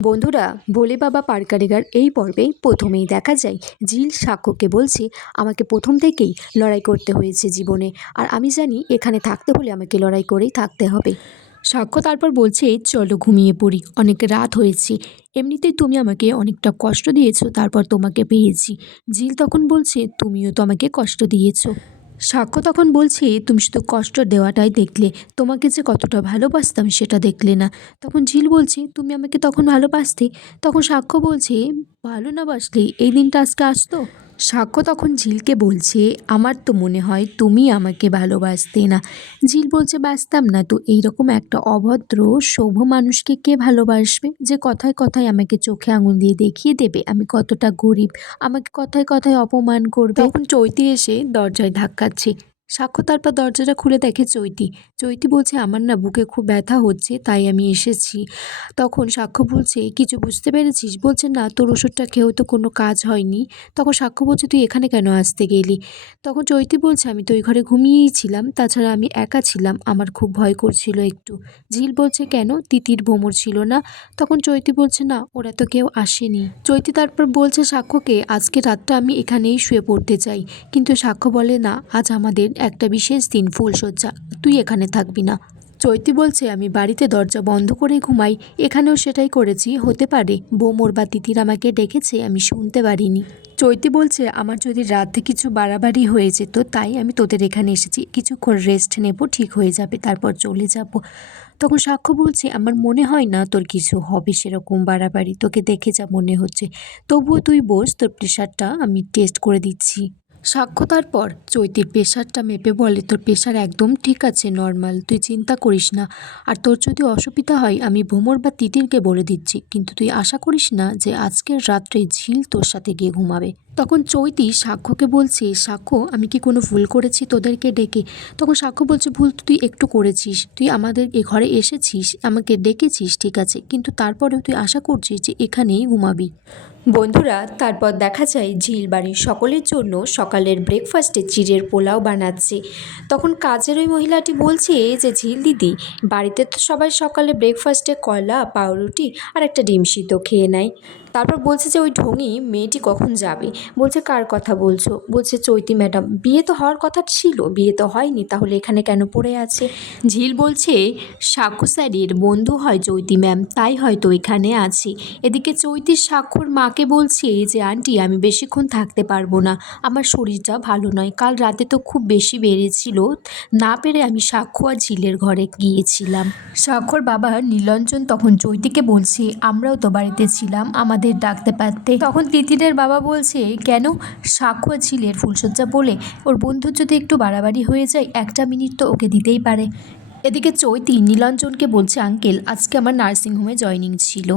বন্ধুরা, ভোলে বাবা পারকারেগার এই পর্বে প্রথমেই দেখা যায় ঝিল সাক্ষ্যকে বলছে আমাকে প্রথম থেকেই লড়াই করতে হয়েছে জীবনে, আর আমি জানি এখানে থাকতে হলে আমাকে লড়াই করেই থাকতে হবে। সাক্ষ্য তারপর বলছে চলো ঘুমিয়ে পড়ি, অনেক রাত হয়েছে, এমনিতেই তুমি আমাকে অনেকটা কষ্ট দিয়েছো, তারপর তোমাকে পেয়েছি। ঝিল তখন বলছে তুমিও তো আমাকে কষ্ট দিয়েছো। সাক্ষ্য তখন বলছে তুমি শুধু কষ্ট দেওয়াটাই দেখলে, তোমাকে যে কতটা ভালোবাসতাম সেটা দেখলে না। তখন ঝিল বলছে তুমি আমাকে তখন ভালোবাসতে। তখন সাক্ষ্য বলছে ভালো না বাসলে এই দিনটা আজকে আসতো। সাক্ষ্য তখন ঝিলকে বলছে আমার তো মনে হয় তুমি আমাকে ভালোবাসতে না। ঝিল বলছে বাসতাম না তো এইরকম একটা অভদ্র সভ্য মানুষকে কে ভালোবাসবে, যে কথায় কথায় আমাকে চোখে আঙুল দিয়ে দেখিয়ে দেবে আমি কতটা গরিব, আমাকে কথায় কথায় অপমান করবে। তখন চৈতি এসে দরজায় ধাক্কাচ্ছে। সাক্ষ্য তারপর দরজাটা খুলে দেখে চৈতি। চৈতি বলছে আমার না বুকে খুব ব্যথা হচ্ছে, তাই আমি এসেছি। তখন সাক্ষ্য বলছে কিছু বুঝতে পেরেছিস? বলছে না, তোর ওষুধটা খেয়েও তো কোনো কাজ হয়নি। তখন সাক্ষ্য বলছে তুই এখানে কেন আসতে গেলি? তখন চৈতি বলছে আমি তো ওই ঘরে ঘুমিয়েই ছিলাম, তাছাড়া আমি একা ছিলাম, আমার খুব ভয় করছিল একটু। ঝিল বলছে কেন, তিতির ভ্রমর ছিল না? তখন চৈতি বলছে না, ওরা তো কেউ আসেনি। চৈতি তারপর বলছে সাক্ষ্যকে আজকে রাতটা আমি এখানেই শুয়ে পড়তে চাই, কিন্তু সাক্ষ্য বলে না, আজ আমাদের একটা বিশেষ দিন, ফুলশয্যা, তুই এখানে থাকবি না। চৈতি বলছে আমি বাড়িতে দরজা বন্ধ করে ঘুমাই, এখানেও সেটাই করেছি, হতে পারে ভ্রমর বা তিতির আমাকে ডেকেছে, আমি শুনতে পারিনি। চৈতি বলছে আমার যদি রাতে কিছু বাড়াবাড়ি হয়ে যেত, তাই আমি তোদের এখানে এসেছি, কিছুক্ষণ রেস্ট নেব, ঠিক হয়ে যাবে, তারপর চলে যাব। তখন সাক্ষ্য বলছে আমার মনে হয় না তোর কিছু হবে সেরকম বাড়াবাড়ি, তোকে দেখে যা মনে হচ্ছে, তবুও তুই বস, তোর প্রেশারটা আমি টেস্ট করে দিচ্ছি। সাক্ষ্য তারপর চৈতির প্রেশারটা মেপে বলে তোর প্রেশার একদম ঠিক আছে, নর্মাল, তুই চিন্তা করিস না। আর তোর যদি অসুবিধা হয় আমি ভ্রমর বা তিতিরকে বলে দিচ্ছি, কিন্তু তুই আশা করিস না যে আজকের রাত্রে ঝিল তোর সাথে গিয়ে ঘুমাবে। তখন চৈতি সাক্ষ্যকে বলছে সাক্ষ্য আমি কি কোনো ভুল করেছি তোদেরকে ডেকে? তখন সাক্ষ্য বলছে ভুল তো তুই একটু করেছিস, তুই আমাদের এ ঘরে এসেছিস, আমাকে ডেকেছিস ঠিক আছে, কিন্তু তারপরেও তুই আশা করছিস যে এখানেই ঘুমাবি। বন্ধুরা, তারপর দেখা যায় ঝিল বাড়ির সকলের জন্য সকালের ব্রেকফাস্টে চিড়ের পোলাও বানাচ্ছে। তখন কাজের ওই মহিলাটি বলছে যে ঝিল দিদি, বাড়িতে তো সবাই সকালে ব্রেকফাস্টে কলা, পাউরুটি আর একটা ডিম সিদ্ধ খেয়ে নেয়। তারপর বলছে যে ওই ঢঙি মেয়েটি কখন যাবে? বলছে কার কথা বলছো? বলছে চৈতি ম্যাডাম, বিয়ে তো হওয়ার কথা ছিল, বিয়ে তো হয়নি, তাহলে এখানে কেন পড়ে আছে? ঝিল বলছে সাক্ষ্য স্যারের বন্ধু হয় চৈতি ম্যাম, তাই হয়তো এখানে আছে। এদিকে চৈতির সাক্ষ্যর মাকে বলছে যে আন্টি আমি বেশিক্ষণ থাকতে পারবো না, আমার শরীরটা ভালো নয়, কাল রাতে তো খুব বেশি বেড়েছিল, না পেরে আমি সাক্ষ্য আর ঝিলের ঘরে গিয়েছিলাম। সাক্ষ্যর বাবা নীলাঞ্জন তখন চৈতিকে বলছে আমরাও তো বাড়িতে ছিলাম, আমাদের ডাকতে পারতে। তখন তিতিরের বাবা বলছে কেন, সাক্ষ্য আর ঝিলের ফুলশয্যা বলে ওর বন্ধুর যদি একটু বাড়াবাড়ি হয়ে যায়, একটা মিনিট তো ওকে দিতেই পারে। এদিকে চৈতি নীলাঞ্জনকে বলছে আঙ্কেল আজকে আমার নার্সিংহোমে জয়েনিং ছিল,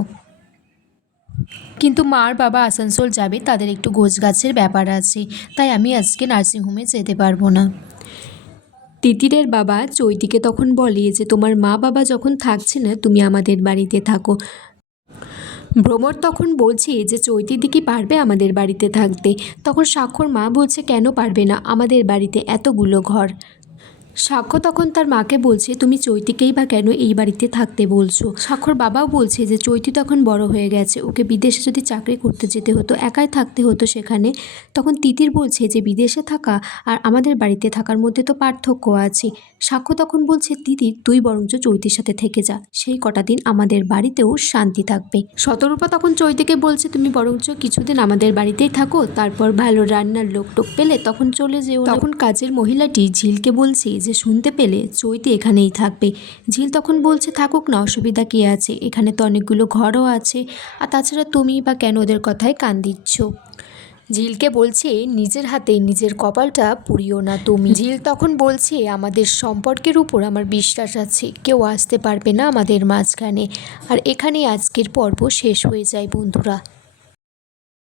কিন্তু মার বাবা আসানসোল যাবে, তাদের একটু গোছগাছের ব্যাপার আছে, তাই আমি আজকে নার্সিংহোমে যেতে পারবো না। তিতিরের বাবা চৈতিকে তখন বলে যে তোমার মা বাবা যখন থাকছে না তুমি আমাদের বাড়িতে থাকো। ভ্রমর তখন বলছে যে চৈতি দিকে পারবে আমাদের বাড়িতে থাকতে। তখন সাক্ষ্যর মা বলছে কেন পারবে না, আমাদের বাড়িতে এতগুলো ঘর। সাক্ষ্য তখন তার মাকে বলছে তুমি চৈতিকেই বা কেন এই বাড়িতে থাকতে বলছো? সাক্ষ্যর বাবাও বলছে যে চৈতি তখন বড় হয়ে গেছে, ওকে বিদেশে যদি চাকরি করতে যেতে হতো, একাই থাকতে হতো সেখানে। তখন তিতির বলছে যে বিদেশে থাকা আর আমাদের বাড়িতে থাকার মধ্যে তো পার্থক্য আছে। সাক্ষ্য তখন বলছে তিতির তুই বরঞ্চ চৈতির সাথে থেকে যা, সেই কটা দিন আমাদের বাড়িতেও শান্তি থাকবে। শতরূপা তখন চৈতিকে বলছে তুমি বরঞ্চ কিছুদিন আমাদের বাড়িতেই থাকো, তারপর ভালো রান্নার লোক টোক পেলে তখন চলে যেও। তখন কাজের মহিলাটি ঝিলকে বলছে যে শুনতে পেলে চৈতি এখানেই থাকবে। ঝিল তখন বলছে থাকুক না, অসুবিধা কী আছে, এখানে তো অনেকগুলো ঘরও আছে, আর তাছাড়া তুমি বা কেন ওদের কথায় কান দিচ্ছ? ঝিলকে বলছে নিজের হাতে নিজের কপালটা পুড়িও না তুমি। ঝিল তখন বলছে আমাদের সম্পর্কের উপর আমার বিশ্বাস আছে, কেউ আসতে পারবে না আমাদের মাঝখানে। আর এখানেই আজকের পর্ব শেষ হয়ে যায় বন্ধুরা।